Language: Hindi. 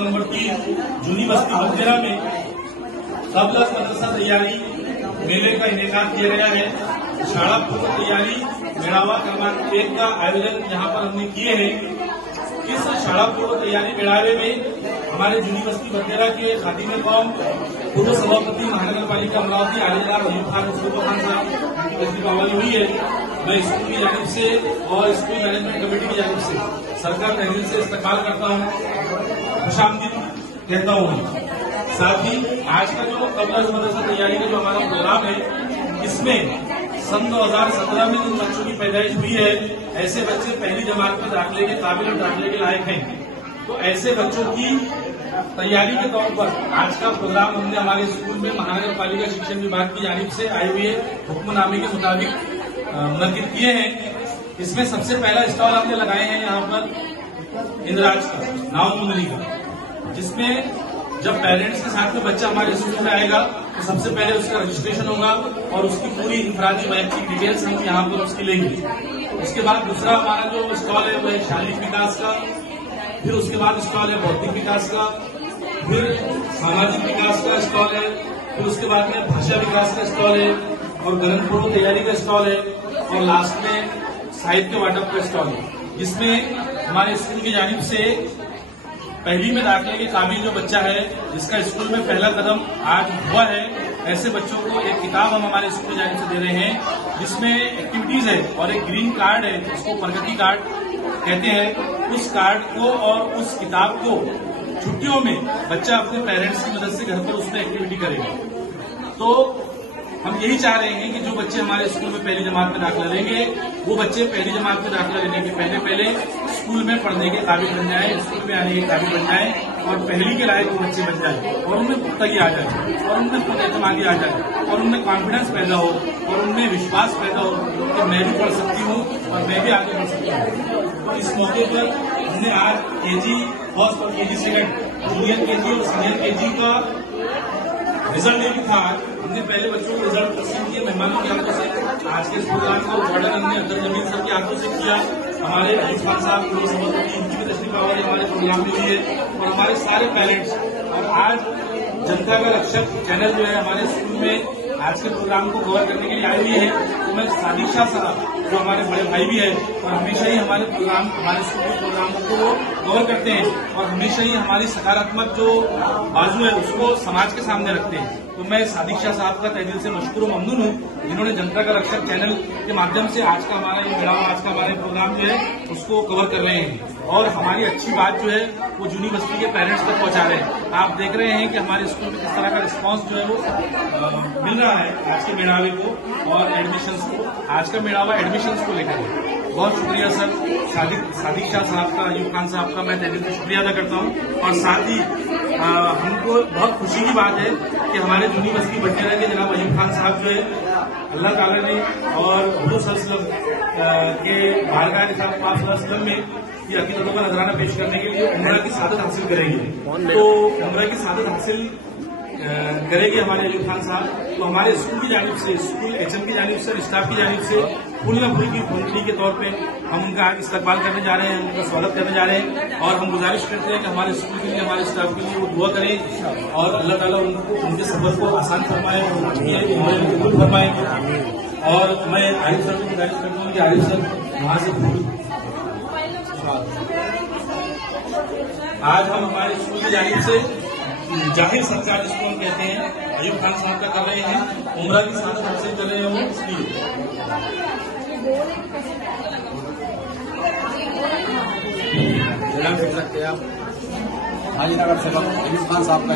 स्कूल नंबर 3 जूनी बस्ती बंदेरा में कबला मदरसा तैयारी मेले का इनेकाद किया गया है। शाला पूर्व तैयारी मेड़ावा क्रमांक 1 का आयोजन यहाँ पर हमने किए हैं। इस शाला पूर्व तैयारी मेड़ावे में हमारे जूनी बस्ती बंदेरा के खादिम कौम पूर्व सभापति महानगर पालिका अमरावती आलियार अयूब खान साहब की दीपावली हुई है। मैं स्कूल की जानिब से और स्कूल मैनेजमेंट कमेटी की जानिब से सरकार तहसील से इस्तकबाल करता हूँ, खुशामदीद कहता हूँ। साथ ही आज का जो कबला मदरसा तैयारी का जो हमारा प्रोग्राम है, इसमें सन 2017 में जिन बच्चों की पैदाइश हुई है, ऐसे बच्चे पहली जमात में दाखिले के काबिल और दाखिले के लायक हैं। तो ऐसे बच्चों की तैयारी के तौर पर आज का प्रोग्राम हमने हमारे स्कूल में महानगर पालिका शिक्षण विभाग की जानिब से आए हुए हुक्मनामे के मुताबिक मुनक्किद किए हैं। इसमें सबसे पहला स्टॉल हमने लगाए हैं यहाँ पर इंद्राज का, नाव मुंदरी का, जिसमें जब पेरेंट्स के साथ में बच्चा हमारे स्कूल में आएगा तो सबसे पहले उसका रजिस्ट्रेशन होगा और उसकी पूरी इंफरादी वैयक्तिक डिटेल्स हम यहाँ पर उसकी लेंगे। उसके बाद दूसरा हमारा जो स्टॉल है वह शारीरिक विकास का, फिर उसके बाद स्टॉल है बौद्धिक विकास का, फिर सामाजिक विकास का स्टॉल है, फिर उसके बाद में भाषा विकास का स्टॉल है और ग्रंथ पूर्व तैयारी का स्टॉल है और लास्ट में साहित्य वाटप का स्टॉल है। जिसमें हमारे स्कूल की जानिब से पहली में दाखिले के काबिल जो बच्चा है, जिसका स्कूल में पहला कदम आज हुआ है, ऐसे बच्चों को एक किताब हम हमारे स्कूल की जानिब से दे रहे हैं, जिसमें एक्टिविटीज है और एक ग्रीन कार्ड है, जिसको प्रगति कार्ड कहते हैं। उस कार्ड को और उस किताब को छुट्टियों में बच्चा अपने पेरेंट्स की मदद से घर पर उसमें एक्टिविटी करेगा। तो हम यही चाह रहे हैं कि जो बच्चे हमारे स्कूल में पहली जमात में दाखिला लेंगे, वो बच्चे पहली जमात में दाखिला लेने के पहले स्कूल में पढ़ने के काबिल बन जाए, स्कूल में आने के काबिल बन जाए और पहली के लायक वो बच्चे बन जाए और उनमें पुख्तगी आ जाए और उनमें खुद एतमादी आ जाए और उनमें कॉन्फिडेंस पैदा हो और उनमें विश्वास पैदा हो कि मैं भी पढ़ सकती हूँ और मैं भी आगे बढ़ सकती हूँ। तो इस मौके पर हमने आज केजी फर्स्ट और केजी सेकंड, जूनियर केजी और सीनियर केजी का रिजल्ट ये था। हमने पहले बच्चों को रिजल्ट तस्लीम किए मेहमानों के हाथों से। आज के इस प्रोग्राम को उद्घाटन हमने अब्दुल जमील सर के हाथों से किया। हमारे अयूब खान साहब पूर्व सभापति, इनकी भी तशरीफ आवर हमारे प्रोग्राम में हुई है और हमारे सारे पेरेंट्स। और आज जनता का रक्षक चैनल जो है हमारे स्कूल में आज के प्रोग्राम को कवर करने के लिए आई हुई है। तो मैं सादिक शाह साहब जो हमारे बड़े भाई भी है और हमेशा ही हमारे स्कूल के प्रोग्रामों को वो कवर करते हैं और हमेशा ही हमारी सकारात्मक जो बाजू है उसको समाज के सामने रखते हैं। तो मैं सादिक शाह साहब का तहे दिल से मशकूर और ममनून हूँ, जिन्होंने जनता का रक्षक चैनल के माध्यम से आज का हमारा ये मेला, आज का हमारा प्रोग्राम जो है उसको कवर कर रहे हैं और हमारी अच्छी बात जो है वो जूनी बस्ती के पेरेंट्स तक पहुंचा रहे हैं। आप देख रहे हैं कि हमारे स्कूल में किस तरह का रिस्पांस जो है वो मिल रहा है आज के मेड़ावे को और एडमिशंस को। आज का मेड़ावा एडमिशंस को लेकर है। बहुत शुक्रिया सर सादिक शाह साहब का, अयूब खान साहब का मैं तहे दिल से शुक्रिया अदा करता हूँ। और साथ ही हमको बहुत खुशी की बात है कि हमारे जूनी बस्ती बंदेरा के जनाब अयूब खान साहब जो है अल्लाह ताला ने और हुजूर सल्लल्लाहु अलैहि वसल्लम के बारगाह निसाब पाक वसल्लम में ये अकीदतों का नजराना पेश करने के लिए उम्रा की सादत हासिल करेंगे। तो उम्रा की सादत हासिल करेंगे हमारे अयूब खान साहब। तो हमारे स्कूल की जानिब से, स्कूल एचएम की जानिब से, स्टाफ की जानिब से फूल में फूल की फूलड़ी के तौर पे हम उनका आज इस्तकबाल करने जा रहे हैं, उनका स्वागत करने जा रहे हैं और हम गुजारिश करते हैं कि हमारे स्कूल के लिए, हमारे स्टाफ के लिए वो दुआ करें और अल्लाह ताला उनके सफर को आसान फरमाए, कबूल फरमाए। और मैं आरिफ सर को गुजारिश करता हूँ कि आरिफ सर वहां से आज हम हमारे स्कूल की जानिब से जाहिर सरकार जिसको हम कहते हैं अयूब खान साहब का कर रहे हैं, उम्रा की सादत हासिल कर रहे हैं वो इसलिए। देख सकते हैं आप हाजीनगर से अयूब खान साहब का